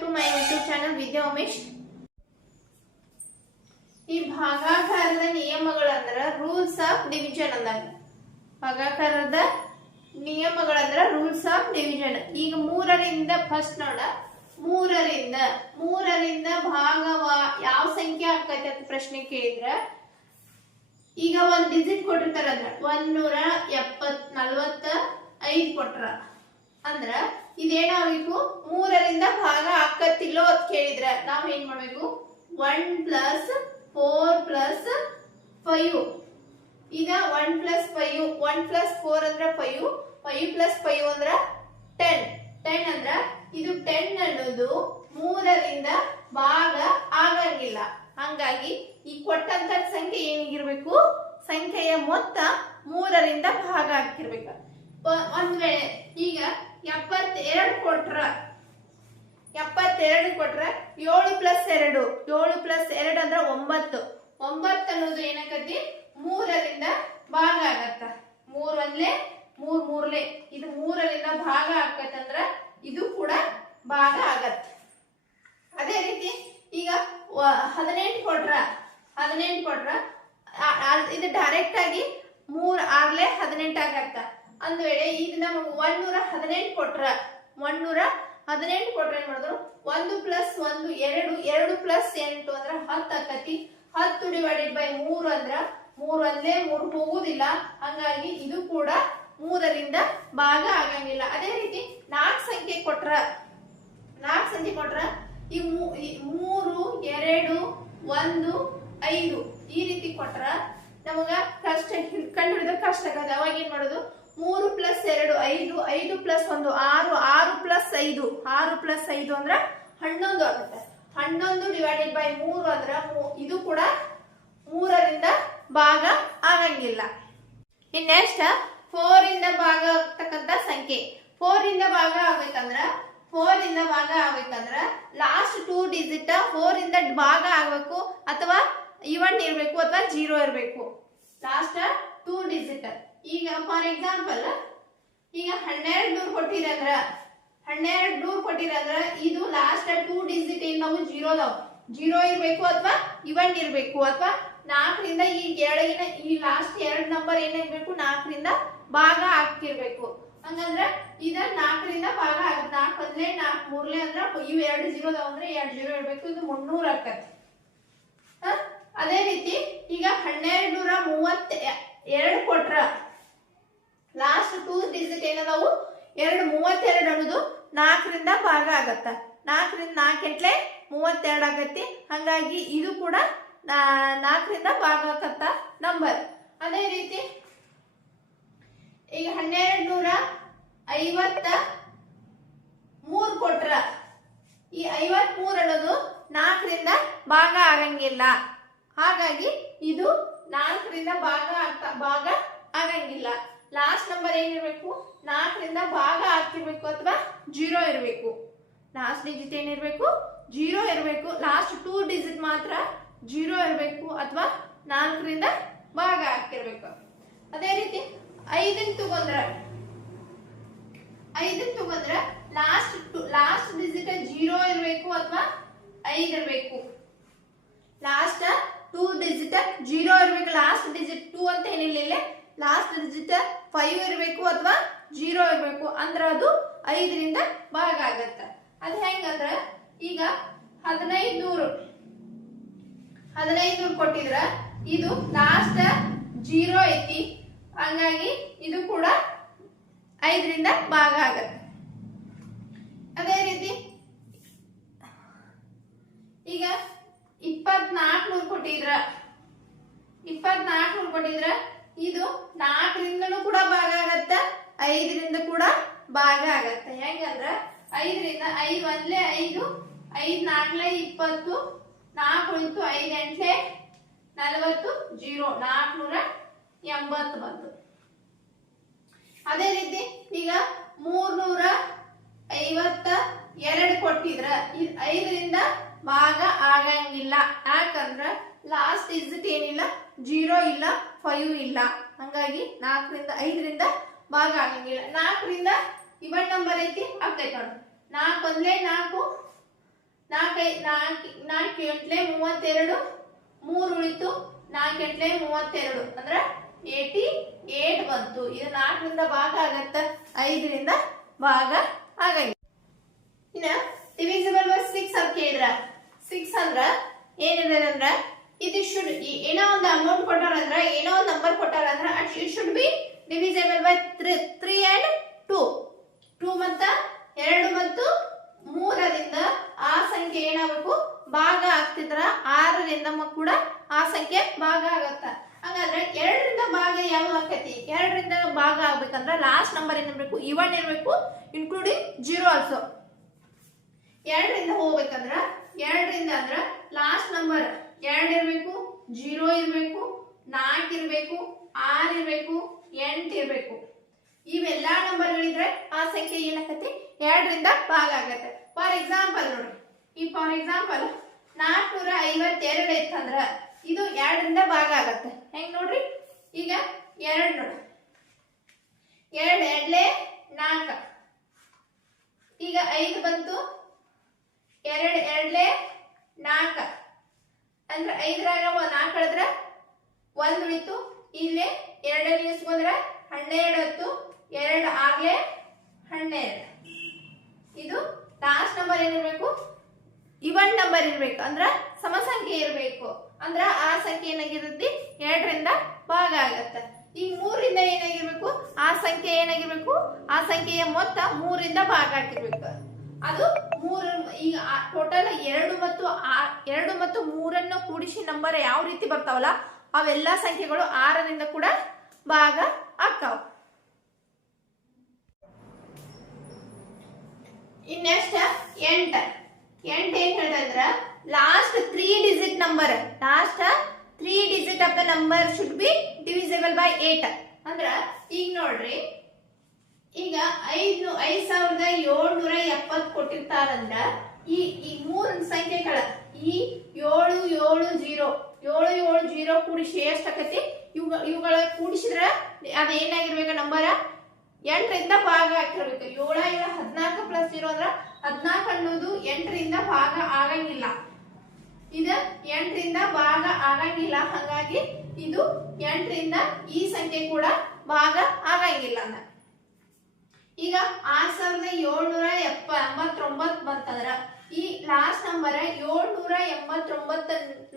To my YouTube channel Vidya Umesh ಈ ಭಾಗಾಕಾರದ ನಿಯಮಗಳಂದ್ರ ರೂಲ್ಸ್ ಆಫ್ ಡಿವಿಷನ್ ಅಂದಾಗ. ಭಾಗಾಕಾರದ ನಿಯಮಗಳಂದ್ರ ರೂಲ್ಸ್ ಆಫ್ ಡಿವಿಷನ್ ಈಗ ಮೂರರಿಂದ ಫಸ್ಟ್ ನೋಡ. ಮೂರರಿಂದ ಮೂರರಿಂದ ಭಾಗವ ಯಾವ ಸಂಖ್ಯೆ ಆಕೈತೆ ಅಂತ ಪ್ರಶ್ನೆ ಕೇಳಿದ್ರ. ಈಗ ಒಂದ್ ಡಿಜಿಟ್ ಕೊಟ್ಟಿರ್ತಾರ ಅಂದ್ರ ಒಂದ್ ನೂರ ಎಪ್ಪತ್ ನಲ್ವತ್ತ ಐದ್ ಕೊಟ್ರ. ಅಂದ್ರ ಇದೇನಾಗಬೇಕು ಮೂರರಿಂದ ಭಾಗ ಆಕತ್ತಿಲ್ಲೋ ಅಂತ ಕೇಳಿದ್ರೆ ನಾವ್ ಏನ್ ಮಾಡ್ಬೇಕು? One plus four plus five ಈಗ one plus five one plus four ಅಂದ್ರೆ ಫೈವ್ ಫೈವ್ ಪ್ಲಸ್ ಫೈವ್ ಅಂದ್ರ ಟೆನ್ ಟೆನ್ ಅಂದ್ರ ಇದು ಟೆನ್ ಅನ್ನೋದು ಮೂರರಿಂದ ಭಾಗ ಆಗಂಗಿಲ್ಲ. ಹಂಗಾಗಿ ಈ ಕೊಟ್ಟಂತ ಸಂಖ್ಯೆ ಏನಿಗಿರ್ಬೇಕು? ಸಂಖ್ಯೆಯ ಮೊತ್ತ ಮೂರರಿಂದ ಭಾಗ ಆಗ್ತಿರ್ಬೇಕು ಒಂದ್ ವೇಳೆ ಈಗ ಎಪ್ಪತ್ತೆರಡು ಕೊಟ್ರ. ಎಪ್ಪತ್ತೆರಡು ಕೊಟ್ರ. ಏಳು ಪ್ಲಸ್ ಎರಡು. ಏಳು ಪ್ಲಸ್ ಎರಡು ಅಂದ್ರೆ ಒಂಬತ್ತು. ಒಂಬತ್ತು ಅನ್ನೋದು ಏನಾಗತ್ತಿ ಮೂರರಿಂದ ಭಾಗ ಆಗತ್ತ. ಮೂರ್ ಒಂದ್ಲೆ ಮೂರ್ ಮೂರ್ಲೆ. ಇದು ಮೂರರಿಂದ ಭಾಗ ಆಕತ್ತಂದ್ರ ಇದು ಕೂಡ ಭಾಗ ಆಗತ್ತ. ಅದೇ ರೀತಿ ಈಗ ಹದಿನೆಂಟು ಕೊಟ್ರ. ಹದಿನೆಂಟು ಕೊಟ್ರ. ಇದು ಡೈರೆಕ್ಟ್ ಆಗಿ ಮೂರ್ ಆಗ್ಲೇ ಹದಿನೆಂಟು ಆಗತ್ತ. ಒಂದ್ ವೇಳೆ ಈಗ ನಮಗ್ ಒಂದೂರ ಹದಿನೆಂಟು ಕೊಟ್ರ. ಒಂದೂರ ಹದಿನೆಂಟು ಕೊಟ್ರೆ ಏನ್ ಮಾಡಿದ್ರು? ಒಂದು ಪ್ಲಸ್ ಒಂದು ಎರಡು ಎರಡು ಪ್ಲಸ್ ಎಂಟು ಅಂದ್ರ ಹತ್ತು ಆಕತಿ. ಹತ್ತು ಡಿವೈಡೆಡ್ ಬೈ ಮೂರು ಅಂದ್ರ ಮೂರ್ ಒಂದೇ ಮೂರು ಹೋಗುದಿಲ್ಲ. ಹಂಗಾಗಿ ಇದು ಕೂಡ ಮೂರರಿಂದ ಭಾಗ ಆಗಂಗಿಲ್ಲ. ಅದೇ ರೀತಿ ನಾಲ್ಕು ಸಂಖ್ಯೆ ಕೊಟ್ರ. ನಾಲ್ಕು ಸಂಖ್ಯೆ ಕೊಟ್ರ? ಈ ಮೂರು, ಎರಡು, ಒಂದು, ಐದು ಈ ರೀತಿ ಕೊಟ್ರ ನಮಗ ಕಷ್ಟ ಕಂಡು ಹಿಡಿದ ಕಷ್ಟ ಆಗದ ಅವಾಗ ಏನ್ ಮಾಡೋದು? ಮೂರು ಪ್ಲಸ್ ಎರಡು, ಐದು ಐದು ಪ್ಲಸ್ ಒಂದು, ಆರು ಆರು ಪ್ಲಸ್ ಐದು. ಆರು ಪ್ಲಸ್ ಐದು ಅಂದ್ರೆ ಹನ್ನೊಂದು ಆಗುತ್ತೆ. ಹನ್ನೊಂದು ಡಿವೈಡೆಡ್ ಬೈ ಮೂರು ಅಂದ್ರ ಇದು ಕೂಡ ಮೂರರಿಂದ ಭಾಗ ಆಗಂಗಿಲ್ಲ. ಇನ್ ನೆಕ್ಸ್ಟ್ ಫೋರ್ ಇಂದ ಭಾಗ ಆಗ್ತಕ್ಕಂತ ಸಂಖ್ಯೆ. ಫೋರ್ ಇಂದ ಭಾಗ ಆಗ್ಬೇಕಂದ್ರ ಫೋರ್ ಇಂದ ಭಾಗ ಆಗ್ಬೇಕಂದ್ರ ಲಾಸ್ಟ್ ಟೂ ಡಿಜಿಟ್ ಫೋರ್ ಇಂದ ಭಾಗ ಆಗ್ಬೇಕು ಅಥವಾ ಇವನ್ ಇರ್ಬೇಕು ಅಥವಾ ಜೀರೋ ಇರ್ಬೇಕು. ಲಾಸ್ಟ್ ಟೂ ಡಿಜಿಟ್ ಈಗ ಫಾರ್ ಎಕ್ಸಾಂಪಲ್ ಈಗ ಹನ್ನೆರಡು ನೂರು ಕೊಟ್ಟಿರಂದ್ರ ಹನ್ನೆರಡು ನೂರು ಕೊಟ್ಟಿರಂದ್ರ ಇದು ಲಾಸ್ಟ್ ಟೂ ಡಿಜಿಟ್ ಏನ್ ನಾವು ಜೀರೋ ಜೀರೋ ಇರ್ಬೇಕು ಅಥವಾ ಇವನ್ ಇರ್ಬೇಕು ಅಥವಾ ನಾಲ್ಕರಿಂದ ಈ ಎರಡಗಿನ ಈ ಲಾಸ್ಟ್ ಎರಡು ನಂಬರ್ ಏನಾಗಬೇಕು ನಾಲ್ಕರಿಂದ ಭಾಗ ಆಗ್ತಿರ್ಬೇಕು. ಹಂಗಂದ್ರ ಇದ ನಾಲ್ಕರಿಂದ ಭಾಗ ನಾಲ್ಕು ಒಂದ್ಲೆ ನಾಲ್ಕು ಮೂರ್ಲೆ ಅಂದ್ರ ಇವು ಎರಡು ಜೀರೋ ಅಂದ್ರೆ ಎರಡು ಜೀರೋ ಇರ್ಬೇಕು. ಇದು ಮುನ್ನೂರ ಆಕತಿ? ಅದೇ ರೀತಿ ಈಗ ಹನ್ನೆರಡು ನೂರ ಮೂವತ್ತ ಎರಡು ಕೊಟ್ರ ಲಾಸ್ಟ್ ಟೂ ಡಿಜಿಟ್ ಏನದಾವು? ಎರಡು ಮೂವತ್ತೆರಡು ಅನ್ನೋದು ನಾಲ್ಕರಿಂದ ಭಾಗ ಆಗತ್ತ. ನಾಲ್ಕರಿಂದ ನಾಲ್ಕೆಂಟ್ಲೆ ಮೂವತ್ತೆರಡು ಆಗತ್ತೆ. ಹಂಗಾಗಿ ಇದು ಕೂಡ ನಾಲ್ಕರಿಂದ ಭಾಗ ಆಗತ್ತ ನಂಬರ್ ಅದೇ ರೀತಿ ಈಗ ಹನ್ನೆರಡು ನೂರ ಐವತ್ತ ಮೂರ್ ಕೊಟ್ರ. ಈ ಐವತ್ ಮೂರ್ ಅನ್ನೋದು ನಾಲ್ಕರಿಂದ ಭಾಗ ಆಗಂಗಿಲ್ಲ. ಹಾಗಾಗಿ ಇದು ನಾಲ್ಕರಿಂದ ಭಾಗ ಆಗ್ತಾ, ಭಾಗ ಆಗಂಗಿಲ್ಲ. ಲಾಸ್ಟ್ ನಂಬರ್ ಏನಿರಬೇಕು ನಾಲ್ಕರಿಂದ ಭಾಗ ಆಗ್ತಿರ್ಬೇಕು ಅಥವಾ ಜೀರೋ ಇರಬೇಕು. ಲಾಸ್ಟ್ ಡಿಜಿಟ್ ಏನಿರಬೇಕು ಜೀರೋ ಇರಬೇಕು. ಲಾಸ್ಟ್ ಟೂ ಡಿಜಿಟ್ ಮಾತ್ರ ಜೀರೋ ಇರಬೇಕು ಅಥವಾ ನಾಲ್ಕರಿಂದ ಭಾಗ ಆಗ್ತಿರ್ಬೇಕು. ಅದೇ ರೀತಿ ಐದನ್ ತಗೊಂಡ್ರ ಐದನ್ ತಗೊಂಡ್ರ ಲಾಸ್ಟ್ ಲಾಸ್ಟ್ ಡಿಜಿಟ್ ಜೀರೋ ಇರಬೇಕು ಅಥವಾ ಐದ್ ಇರಬೇಕು. ಲಾಸ್ಟ್ ಟೂ ಡಿಜಿಟ್ ಜೀರೋ ಇರಬೇಕು. ಲಾಸ್ಟ್ ಡಿಜಿಟ್ ಟೂ ಅಂತ ಏನಿಲ್ಲ ಲಾಸ್ಟ್ ಡಿಜಿಟ್ ಫೈವ್ ಇರಬೇಕು ಅಥವಾ ಜೀರೋ ಇರಬೇಕು. ಅಂದ್ರೆ ಅದು ಐದರಿಂದ ಭಾಗ ಆಗತ್ತೆ. ಅದ್ ಹೆಂಗಂದ್ರ ಈಗ ಹದಿನೈದು ನೂರು ಹದಿನೈದು ನೂರು ಕೊಟ್ಟಿದ್ರ ಇದು ಲಾಸ್ಟ್ ಜೀರೋ ಐತಿ. ಹಂಗಾಗಿ ಇದು ಕೂಡ ಐದರಿಂದ ಭಾಗ ಆಗತ್ತೆ. ಅದೇ ರೀತಿ ಈಗ ಇಪ್ಪತ್ನಾಲ್ಕು ನೂರು ಕೊಟ್ಟಿದ್ರ. ಇಪ್ಪತ್ನಾಲ್ಕು ನೂರು ಕೊಟ್ಟಿದ್ರ ಇದು ನಾಲ್ಕರಿಂದನೂ ಕೂಡ ಭಾಗ ಆಗತ್ತ, ಐದರಿಂದ ಕೂಡ ಭಾಗ ಆಗತ್ತೆ. ಹೆಂಗಂದ್ರ ಐದರಿಂದ ಐದು ಒಂದ್ಲೆ ಐದು, ಐದ್ ನಾಲ್ಕಲೆ ಇಪ್ಪತ್ತು, ನಾಲ್ಕು ಇಂಟು ಐದ್ ಎಂಟ್ಲೆ ನಲವತ್ತು, ಜೀರೋ, ನಾಲ್ಕುನೂರ ಎಂಬತ್ತು ಬಂತು. ಅದೇ ರೀತಿ ಈಗ ಮೂರ್ನೂರ ಐವತ್ತ ಎರಡು ಕೊಟ್ಟಿದ್ರ ಐದರಿಂದ ಭಾಗ ಆಗಂಗಿಲ್ಲ. ಯಾಕಂದ್ರ ಲಾಸ್ಟ್ ಇಸ್ಟ್ ಏನಿಲ್ಲ, ಜೀರೋ ಇಲ್ಲ. ಫೈವ್ ಇಲ್ಲ. ಹಂಗಾಗಿ ನಾಲ್ಕರಿಂದ ಐದರಿಂದ ಭಾಗ ಆಗಂಗಿಲ್ಲ. ನಾಲ್ಕರಿಂದ ಇವನ್ ನಂಬರ್ ಐತಿ, ಆಗ್ತೈತೆ ನೋಡು. ನಾಲ್ಕು ಒಂದ್ಲೆ ನಾಲ್ಕು, ನಾಲ್ಕೈ, ನಾಲ್ಕು ನಾಲ್ಕು ಎಂಟ್ಲೆ ಮೂವತ್ತೆರಡು, ಮೂರು ಉಳಿತು ನಾಲ್ಕು ಎಂಟ್ಲೆ ಮೂವತ್ತೆರಡು. ಅಂದ್ರೆ ಏಟಿ ಏಟ್ ಬಂತು. ಇದು ನಾಲ್ಕರಿಂದ ಭಾಗ ಆಗತ್ತ. ಐದರಿಂದ ಭಾಗ ಆಗಂಗಿಲ್ಲ. ಇನ್ನ ಡಿವಿಸಿಬಲ್ ಬೈ ಸಿಕ್ಸ್ ಅಂತ ಕೇಳಿದ್ರ. ಸಿಕ್ಸ್ ಅಂದ್ರ ಏನಿದೆ ಅಂದ್ರ ಇದು ಶುಡ್ ಏನೋ ಒಂದು ಅಮೌಂಟ್ ಕೊಟ್ಟಾರಂದ್ರೆ, ಏನೋ ಒಂದು ನಂಬರ್ ಕೊಟ್ಟಾರ it should be divisible by three three and two two ಮತ್ತು ಎರಡು ಮತ್ತು ಮೂರರಿಂದ ಆ ಸಂಖ್ಯೆ ಏನಾಗಬೇಕು? ಭಾಗ ಆಗ್ತಿದ್ರ ಆರರಿಂದ ಕೂಡ ಆ ಸಂಖ್ಯೆ ಭಾಗ ಆಗತ್ತ. ಹಾಗಾದ್ರೆ ಎರಡರಿಂದ ಭಾಗ ಯಾವ ಆಕತಿ? ಎರಡರಿಂದ ಭಾಗ ಆಗ್ಬೇಕಂದ್ರ ಲಾಸ್ಟ್ ನಂಬರ್ ಏನಿರ್ಬೇಕು ಇವನ್ ಇರ್ಬೇಕು ಇನ್ಕ್ಲೂಡಿಂಗ್ ಜೀರೋ ಆಲ್ಸೋ ಎರಡರಿಂದ ಹೋಗ್ಬೇಕಂದ್ರ, ಎರಡರಿಂದ ಅಂದ್ರ ಲಾಸ್ಟ್ ನಂಬರ್ ಎರಡ್ ಇರ್ಬೇಕು, ಜೀರೋ ಇರ್ಬೇಕು, ನಾಲ್ಕು ಇರ್ಬೇಕು, ಆರ್ ಇರ್ಬೇಕು, ಎಂಟ್ ಇರ್ಬೇಕು. ಇವೆಲ್ಲಾ ನಂಬರ್ಗಳಿದ್ರೆ ಆ ಸಂಖ್ಯೆ ಏನಾಗತ್ತೆ? ಎರಡರಿಂದ ಭಾಗ ಆಗತ್ತೆ. ಫಾರ್ ಎಕ್ಸಾಂಪಲ್ ನೋಡಿ ಈ ಫಾರ್ ಎಕ್ಸಾಂಪಲ್ ನಾಲ್ಕನೂರ ಐವತ್ತೆರಡು ಇತ್ತಂದ್ರ ಇದು ಎರಡರಿಂದ ಭಾಗ ಆಗತ್ತೆ. ಹೆಂಗ್ ನೋಡ್ರಿ? ಈಗ ಎರಡ್ ನೋಡ್ರಿ. ಎರಡ್ ಎರಡ್ಲೆ ನಾಲ್ಕ. ಈಗ ಐದು ಬಂತು ಎರಡ್ ಎರಡ್ಲೆ ನಾಲ್ಕ ಅಂದ್ರ ಐದರಾಗ ನಾಲ್ಕು ಕಳೆದ್ರ ಒಂದ್ ಉಳಿತು. ಇಲ್ಲೇ ಎರಡಲ್ಲಿ ಇಸ್ಕೊಂಡ್ರೆ ಹನ್ನೆರಡು ಹತ್ತು, ಎರಡು ಆಗ್ಲೇ ಹನ್ನೆರಡು. ಇದು ಲಾಸ್ಟ್ ನಂಬರ್ ಏನಿರ್ಬೇಕು? ಇವನ್ ನಂಬರ್ ಇರ್ಬೇಕು. ಅಂದ್ರ ಸಮಸಂಖ್ಯೆ ಇರ್ಬೇಕು. ಅಂದ್ರ ಆ ಸಂಖ್ಯೆ ಏನಾಗಿರುತ್ತೆ? ಎರಡರಿಂದ ಭಾಗ ಆಗತ್ತೆ. ಈಗ ಮೂರಿಂದ ಏನಾಗಿರ್ಬೇಕು? ಆ ಸಂಖ್ಯೆ ಏನಾಗಿರ್ಬೇಕು? ಆ ಸಂಖ್ಯೆಯ ಮೊತ್ತ ಮೂರಿಂದ ಭಾಗ ಆಗಿರ್ಬೇಕು. ಅದು ಮೂರು, ಈಗ ಟೋಟಲ್ ಎರಡು ಮತ್ತು ಎರಡು ಮತ್ತು ಮೂರನ್ನು ಕೂಡಿಸಿ ನಂಬರ್ ಯಾವ ರೀತಿ ಬರ್ತಾವಲ್ಲ, ಅವೆಲ್ಲ ಸಂಖ್ಯೆಗಳು ಆರರಿಂದ ಕೂಡ ಭಾಗ ಆಗ್ತಾವ. ಇನ್ನೆಸ್ಟ್ ಎಂಟ. ಎಂಟ್ ಏನ್ ಹೇಳ್ತಂದ್ರ last three digit number last three digit of the number should be divisible by eight ಅಂದ್ರ ಈಗ ನೋಡ್ರಿ ಈಗ ಐದು, ಐದ್ ಸಾವಿರದ ಏಳ್ನೂರ ಎಪ್ಪತ್ ಕೊಟ್ಟಿರ್ತಾರಂದ್ರ ಈ ಈ ಮೂರ್ ಸಂಖ್ಯೆಗಳ, ಈ ಏಳು ಏಳು, ಜೀರೋ, ಏಳು ಏಳು, ಜೀರೋ ಕೂಡಿಸಿ ಎಷ್ಟಾಕತಿ? ಇವುಗ, ಇವುಗಳ ಕೂಡಿಸಿದ್ರ ಅದ ಏನಾಗಿರ್ಬೇಕು ನಂಬರ? ಎಂಟರಿಂದ ಭಾಗ ಆಗಿರ್ಬೇಕು ಏಳ ಏಳ, ಹದಿನಾಲ್ಕು ಪ್ಲಸ್ ಜೀರೋ ಅಂದ್ರ ಹದಿನಾಲ್ಕು ಅನ್ನೋದು ಎಂಟರಿಂದ ಭಾಗ ಆಗಂಗಿಲ್ಲ. ಇದು ಎಂಟರಿಂದ ಭಾಗ ಆಗಂಗಿಲ್ಲ. ಹಾಗಾಗಿ ಇದು ಎಂಟರಿಂದ ಈ ಸಂಖ್ಯೆ ಕೂಡ ಭಾಗ ಆಗಂಗಿಲ್ಲ ಈಗ ಆರ್ ಸಾವಿರದ ಏಳ್ನೂರ ಎಪ್ಪ ಎಂಬತ್ತೊಂಬತ್ ಬಂತಂದ್ರ. ಈ ಲಾಸ್ಟ್ ನಂಬರ್ ಏಳ್ನೂರ ಎಂಬತ್ತೊಂಬತ್ತ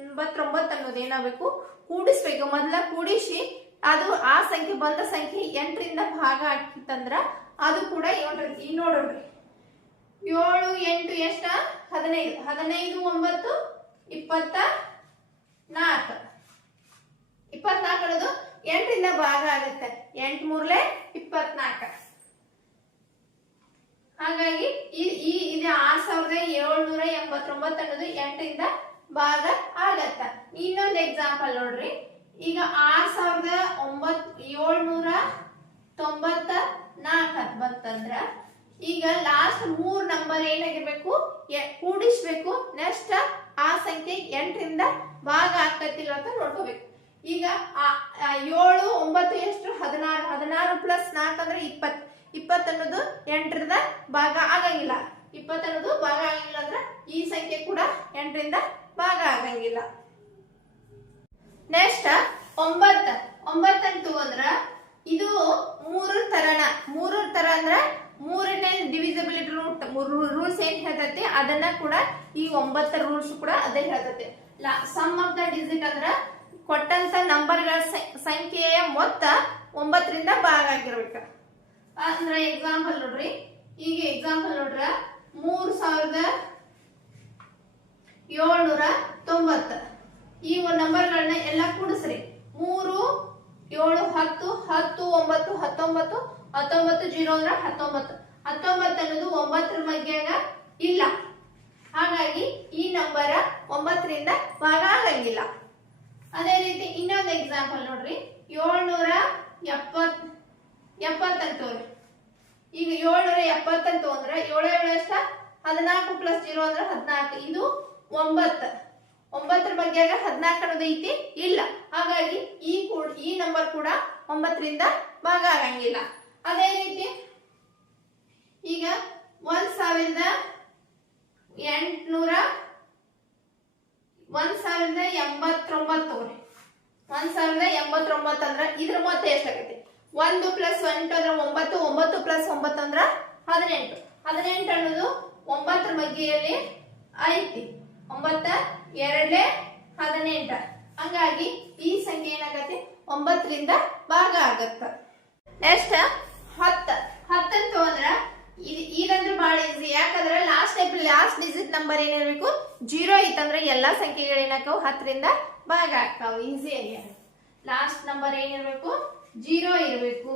ಎಂಬತ್ತೊಂಬತ್ತು ಅನ್ನೋದು ಏನಾಗಬೇಕು? ಕೂಡಿಸ್ಬೇಕು. ಮೊದ್ಲ ಕೂಡಿಸಿ, ಅದು ಆ ಸಂಖ್ಯೆ ಬಂದ ಸಂಖ್ಯೆ ಎಂಟರಿಂದ ಭಾಗ ಹಾಕಿತ್ತಂದ್ರ ಅದು ಕೂಡ ಏಳ್ರಿ ಈ ನೋಡ್ರಿ. ಏಳು ಎಂಟು ಎಷ್ಟ? ಹದಿನೈದು. ಹದಿನೈದು, ಒಂಬತ್ತು, ಇಪ್ಪತ್ತ ನಾಲ್ಕು. ಇಪ್ಪತ್ನಾಲ್ಕು ಅನ್ನೋದು ಎಂಟರಿಂದ ಭಾಗ ಆಗುತ್ತೆ. ಎಂಟು ಮೂರ್ಲೆ ಇಪ್ಪತ್ನಾಲ್ಕು ಹಾಗಾಗಿ ಈ ಈ, ಇದು ಆರ್ ಸಾವಿರದ ಏಳ್ನೂರ ಎಂಬತ್ತೊಂಬತ್ತು ಅನ್ನೋದು ಎಂಟರಿಂದ ಭಾಗ ಆಗತ್ತ. ಇನ್ನೊಂದು ಎಕ್ಸಾಂಪಲ್ ನೋಡ್ರಿ. ಈಗ ಆರ್ ಸಾವಿರದ ಒಂಬತ್, ಏಳ್ನೂರ ತೊಂಬತ್ತ ನಾಲ್ಕು ಬಂತಂದ್ರ ಈಗ ಲಾಸ್ಟ್ ಮೂರ್ ನಂಬರ್ ಏನಾಗಿರ್ಬೇಕು? ಕೂಡಿಸ್ಬೇಕು. ನೆಕ್ಸ್ಟ್ ಆ ಸಂಖ್ಯೆ ಎಂಟರಿಂದ ಭಾಗ ಆಗ್ತತಿಲ್ಲ ಅಂತ ನೋಡ್ಕೋಬೇಕು. ಈಗ ಏಳು, ಒಂಬತ್ತು ಎಷ್ಟು? ಹದಿನಾರು. ಹದಿನಾರು ಪ್ಲಸ್ ನಾಲ್ಕು ಅಂದ್ರೆ ಇಪ್ಪತ್ತು. ಇಪ್ಪತ್ತು ಅನ್ನೋದು ಎಂಟರಿಂದ ಭಾಗ ಆಗಂಗಿಲ್ಲ. ಇಪ್ಪತ್ತು ಅನ್ನೋದು ಭಾಗ ಆಗಂಗಿಲ್ಲ ಅಂದ್ರೆ ಈ ಸಂಖ್ಯೆ ಕೂಡ ಎಂಟರಿಂದ ಭಾಗ ಆಗಂಗಿಲ್ಲ. ನೆಕ್ಸ್ಟ್ ಒಂಬತ್ತ. ಒಂಬತ್ತಂಟು ಅಂದ್ರ ಇದು ಮೂರು ತರನ ಮೂರು ತರ ಅಂದ್ರ ಮೂರನೇ ಡಿವಿಸಿಬಿಲಿಟಿ ರೂಲ್ಸ್ ಏನ್ ಹೇಳ್ತೈತಿ, ಅದನ್ನ ಕೂಡ ಈ ಒಂಬತ್ತ ರೂಲ್ಸ್ ಕೂಡ ಅದೇ ಹೇಳ್ತೈತಿ. ಸಮ್ ಆಫ್ ದ ಡಿಜಿಟ್ ಅಂದ್ರ ಕೊಟ್ಟಂತ ನಂಬರ್ಗಳ ಸಂಖ್ಯೆಯ ಮೊತ್ತ ಒಂಬತ್ತರಿಂದ ಭಾಗ ಆಗಿರ್ಬೇಕು. ಅಂದ್ರ ಎಕ್ಸಾಂಪಲ್ ನೋಡ್ರಿ. ಈಗ ಎಕ್ಸಾಂಪಲ್ ನೋಡ್ರ, ಮೂರ್ ಸಾವಿರದ ಏಳ್ನೂರ ತೊಂಬತ್ತ. ಈ ನಂಬರ್ಗಳನ್ನ ಎಲ್ಲ ಕೂಡಿಸ್ರಿ. ಮೂರು, ಏಳು, ಹತ್ತು ಹತ್ತು, ಒಂಬತ್ತು, ಹತ್ತೊಂಬತ್ತು ಹತ್ತೊಂಬತ್ತು ಜೀರೋ ಅಂದ್ರೆ ಹತ್ತೊಂಬತ್ತು. ಹತ್ತೊಂಬತ್ತು ಅನ್ನೋದು ಒಂಬತ್ತರ ಮಗ್ಯಾಗ ಇಲ್ಲ. ಹಾಗಾಗಿ ಈ ನಂಬರ ಒಂಬತ್ತರಿಂದ ಭಾಗ ಆಗಂಗಿಲ್ಲ. ಅದೇ ರೀತಿ ಇನ್ನೊಂದು ಎಕ್ಸಾಂಪಲ್ ನೋಡ್ರಿ. ಏಳ್ನೂರ ಎಪ್ಪತ್ ಎಪ್ಪತ್ತಂತ ಈಗ ಏಳ್ನೂರ ಎಪ್ಪತ್ತಂತ ಅಂದ್ರೆ ಏಳು ಏಳು ಎಷ್ಟ? ಹದಿನಾಲ್ಕು ಪ್ಲಸ್ ಜೀರೋ ಅಂದ್ರೆ ಹದಿನಾಲ್ಕು. ಇದು ಒಂಬತ್ತು. ಒಂಬತ್ತರ ಬಗ್ಗೆ ಹದಿನಾಲ್ಕು ಅನ್ನೋದು ಐತಿ? ಇಲ್ಲ. ಹಾಗಾಗಿ ಈ ಕೂಡ, ಈ ನಂಬರ್ ಕೂಡ ಒಂಬತ್ತರಿಂದ ಭಾಗ ಆಗಂಗಿಲ್ಲ. ಅದೇ ರೀತಿ ಈಗ ಒಂದ್ ಸಾವಿರದ ಎಂಟುನೂರ ಒಂದ್ ಸಾವಿರದ ಎಂಬತ್ತೊಂಬತ್ತು ಒಂದ್ ಸಾವಿರದ ಎಂಬತ್ತೊಂಬತ್ತು ಅಂದ್ರೆ ಇದ್ರ ಮೊತ್ತ ಎಷ್ಟಾಗೈತಿ ಒಂದು ಪ್ಲಸ್ ಎಂಟು ಅಂದ್ರೆ ಒಂಬತ್ತು ಒಂಬತ್ತು ಪ್ಲಸ್ ಒಂಬತ್ತು ಅಂದ್ರ ಹದಿನೆಂಟು. ಹದಿನೆಂಟು ಅನ್ನೋದು ಒಂಬತ್ತರ ಬಗ್ಗೆಯಲ್ಲಿ ಐತಿ. ಒಂಬತ್ತ ಎರಡೇ ಹದಿನೆಂಟ. ಹಂಗಾಗಿ ಈ ಸಂಖ್ಯೆ ಏನಾಗತ್ತೆ? ಒಂಬತ್ತರಿಂದ ಭಾಗ ಆಗತ್ತ. ನೆಕ್ಸ್ಟ್ ಹತ್ತ. ಹತ್ತಂತ ಅಂದ್ರ ಈಗಂದ್ರೆ ಬಹಳ ಈಸಿ ಯಾಕಂದ್ರೆ last type last digit number ಏನಿರ್ಬೇಕು? Zero ಇತ್ತಂದ್ರೆ ಎಲ್ಲಾ ಸಂಖ್ಯೆಗಳು ಏನಾಕವು ಹತ್ತರಿಂದ ಭಾಗ ಆಗ್ತಾವ. ಈಸಿ ಆಗಿ. ಲಾಸ್ಟ್ ನಂಬರ್ ಏನಿರ್ಬೇಕು? ಜೀರೋ ಇರಬೇಕು.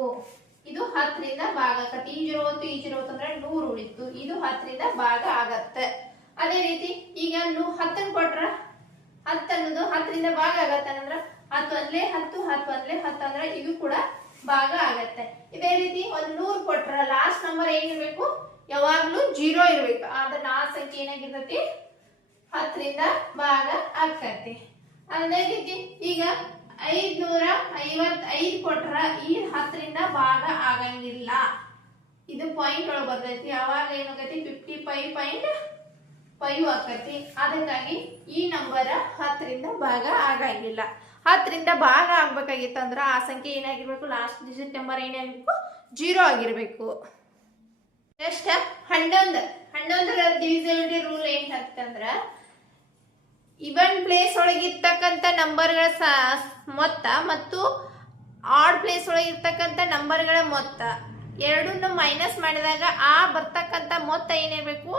ಇದು ಹತ್ತರಿಂದ ಭಾಗ ಆಗತ್ತೆ. ಈ ಜೀರೋ ಹೊತ್ತು, ಈ ಜೀರೋ ಅಂದ್ರೆ ನೂರು ಉಳಿತು. ಇದು ಹತ್ತರಿಂದ ಭಾಗ ಆಗತ್ತೆ. ಅದೇ ರೀತಿ ಈಗ ನೂ ಹತ್ತನ್ ಕೊಟ್ರ? ಹತ್ತು ಅನ್ನೋದು ಹತ್ತರಿಂದ ಭಾಗ ಆಗತ್ತೆ ಅಂದ್ರೆ ಹತ್ತು ಒಂದ್ಲೆ ಹತ್ತು ಹತ್ತು ಒಂದ್ಲೆ ಹತ್ತು ಅಂದ್ರೆ ಇದು ಕೂಡ ಭಾಗ ಆಗತ್ತೆ. ಇದೇ ರೀತಿ ಒಂದ್ ನೂರ್ ಕೊಟ್ರ ಲಾಸ್ಟ್ ನಂಬರ್ ಏನಿರ್ಬೇಕು? ಯಾವಾಗ್ಲೂ ಜೀರೋ ಇರ್ಬೇಕು. ಅದನ್ನ ಆ ಸಂಖ್ಯೆ ಏನಾಗಿರ್ತೈತಿ? ಹತ್ತರಿಂದ ಭಾಗ ಆಗ್ತೈತಿ. ಅದೇ ರೀತಿ ಈಗ ಐದ್ನೂರ ಐವತ್ ಐದ್ ಕೊಟ್ರ ಈ ಹತ್ತರಿಂದ ಭಾಗ ಆಗಂಗಿಲ್ಲ. ಇದು ಪಾಯಿಂಟ್ ಒಳಗೆ ಬರ್ತೈತಿ. ಅವಾಗ ಏನಾಗೈತಿ? ಫಿಫ್ಟಿ ಫೈವ್ ಪಾಯಿಂಟ್ ಫೈವ್ ಆಕತಿ. ಅದಕ್ಕಾಗಿ ಈ ನಂಬರ್ ಹತ್ತರಿಂದ ಭಾಗ ಆಗಂಗಿಲ್ಲ. ಹತ್ತರಿಂದ ಭಾಗ ಆಗ್ಬೇಕಾಗಿತ್ತು ಅಂದ್ರೆ ಆ ಸಂಖ್ಯೆ ಏನಾಗಿರ್ಬೇಕು? ಲಾಸ್ಟ್ ಡಿಜಿಟ್ ನಂಬರ್ ಏನಾಗಿರ್ಬೇಕು? ಜೀರೋ ಆಗಿರ್ಬೇಕು. ನೆಕ್ಸ್ಟ್ ಹನ್ನೊಂದು. ಹನ್ನೊಂದರ ಡಿವಿಸಿಬಿಲಿಟಿ ರೂಲ್ ಏನ್ ಅಂತಂದ್ರ ಇವನ್ ಪ್ಲೇಸ್ ಒಳಗಿರ್ತಕ್ಕಂಥ ನಂಬರ್ಗಳ ಮೊತ್ತ ಮತ್ತು ಆಡ್ ಪ್ಲೇಸ್ ಒಳಗಿರ್ತಕ್ಕಂಥ ನಂಬರ್ಗಳ ಮೊತ್ತ. ಎರಡನ್ನು ಮೈನಸ್ ಮಾಡಿದಾಗ ಆ ಬರ್ತಕ್ಕಂಥ ಮೊತ್ತ ಏನಿರಬೇಕು?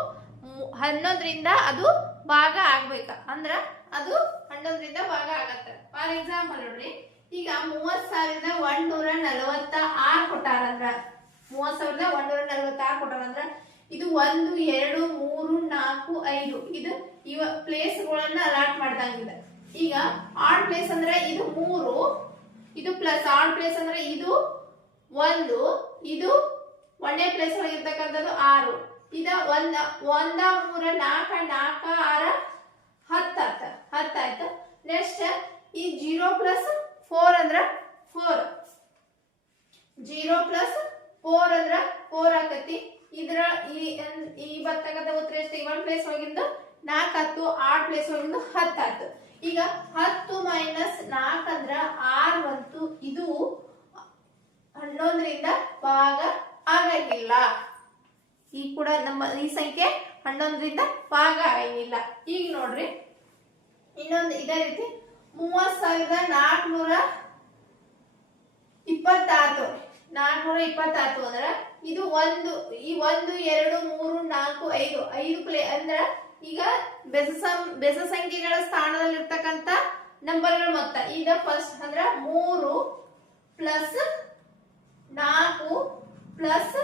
ಹನ್ನೊಂದರಿಂದ ಅದು ಭಾಗ ಆಗ್ಬೇಕ. ಅಂದ್ರ ಅದು ಹನ್ನೊಂದರಿಂದ ಭಾಗ ಆಗತ್ತೆ. ಫಾರ್ ಎಕ್ಸಾಂಪಲ್ ನೋಡ್ರಿ, ಈಗ ಮೂವತ್ ಸಾವಿರದ ಒಂದೂರ ನಲವತ್ತ ಆರ್ ಕೊಟ್ಟಾರಂದ್ರ. ಮೂವತ್ ಸಾವಿರದ ಒಂದೂರ ನಲವತ್ತ ಆರ್ ಕೊಟ್ಟಾರಂದ್ರ ಇದು ಒಂದು, ಎರಡು, ಮೂರು, ನಾಲ್ಕು, ಐದು. ಇದು ಇವ ಪ್ಲೇಸ್ ಗಳನ್ನ ಅಲಾಟ್ ಮಾಡ್ದಂಗಿದೆ. ಈಗ ಆಡ್ ಪ್ಲೇಸ್ ಅಂದ್ರೆ ಇದು ಮೂರು, ಇದು ಪ್ಲಸ್ ಆಡ್ ಪ್ಲೇಸ್ ಅಂದ್ರೆ ಇದು ಒಂದು, ಇದು ಒಂದೇ ಪ್ಲೇಸ್ ಒಳಗಿರ್ತಕ್ಕಂಥದ್ದು ಆರು. ಇದ ಒಂದ ಒಂದ, ಮೂರ ನಾಲ್ಕ ನಾಲ್ಕ ಆರ ಹತ್ತಾತ ಹತ್ತಾಯ್ತು ನೆಕ್ಸ್ಟ್ ಈ ಜೀರೋ ಪ್ಲಸ್ ಫೋರ್ ಅಂದ್ರ ಫೋರ್ ಜೀರೋ ಪ್ಲಸ್ ಫೋರ್ ಅಂದ್ರ ಫೋರ್ ಆಕತಿ. ಇದ್ರ ಈ ಈ ಬರ್ತಕ್ಕಂಥ ಉತ್ತರ ಎಷ್ಟು? ಒನ್ ಪ್ಲೇಸ್ ಹೋಗಿದ್ದು ನಾಲ್ಕು ಹತ್ತು, ಆರ್ ಪ್ಲೇಸ್ ಹೋಗಿದ್ದು ಹತ್ತು ಆಯ್ತು. ಈಗ ಹತ್ತು ಮೈನಸ್ ನಾಲ್ಕು ಅಂದ್ರ ಆರ್ ಬಂತು ಇದು ಹನ್ನೊಂದರಿಂದ ಭಾಗ ಆಗಂಗಿಲ್ಲ ಈ ಕೂಡ ನಮ್ಮ ಈ ಸಂಖ್ಯೆ ಹನ್ನೊಂದರಿಂದ ಭಾಗ ಆಗಂಗಿಲ್ಲ ಈಗ ನೋಡ್ರಿ. ಇನ್ನೊಂದು ಇದೇ ರೀತಿ ಮೂವತ್ತು ಸಾವಿರದ ನಾಲ್ಕುನೂರ ಇಪ್ಪತ್ತಾರು. ನಾಲ್ಕುನೂರ ಇಪ್ಪತ್ತಾರು ಅಂದ್ರ ಇದು ಒಂದು, ಈ ಒಂದು, ಎರಡು, ಮೂರು, ನಾಲ್ಕು, ಐದು ಐದು ಪ್ಲೇ, ಅಂದ್ರ ಈಗ ಬೆಸ ಬೆಸ ಸಂಖ್ಯೆಗಳ ಸ್ಥಾನದಲ್ಲಿರ್ತಕ್ಕಂಥ ನಂಬರ್ಗಳ ಮೊತ್ತ. ಈಗ ಫಸ್ಟ್ ಅಂದ್ರ ಮೂರು ಪ್ಲಸ್ ನಾಲ್ಕು ಪ್ಲಸ್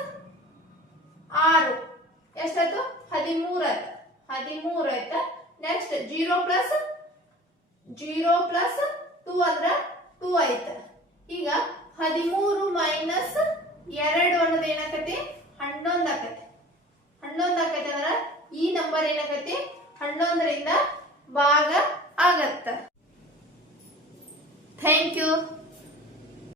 ಆರು. ಎಷ್ಟಾಯ್ತು ಹದಿಮೂರ ಹದಿಮೂರು ಆಯ್ತು? Next zero plus zero plus two ಅಂದ್ರ ಟೂ ಆಯ್ತು. ಈಗ ಹದಿಮೂರು ಮೈನಸ್ ಎರಡು ಅನ್ನೋದು ಏನಾಕತಿ ಹನ್ನೊಂದು ಆಕತಿ ಹನ್ನೊಂದು ಅಂದ್ರ ಈ ನಂಬರ್ ಏನಾಕತಿ ಹನ್ನೊಂದರಿಂದ ಭಾಗ ಆಗತ್ತ. Thank you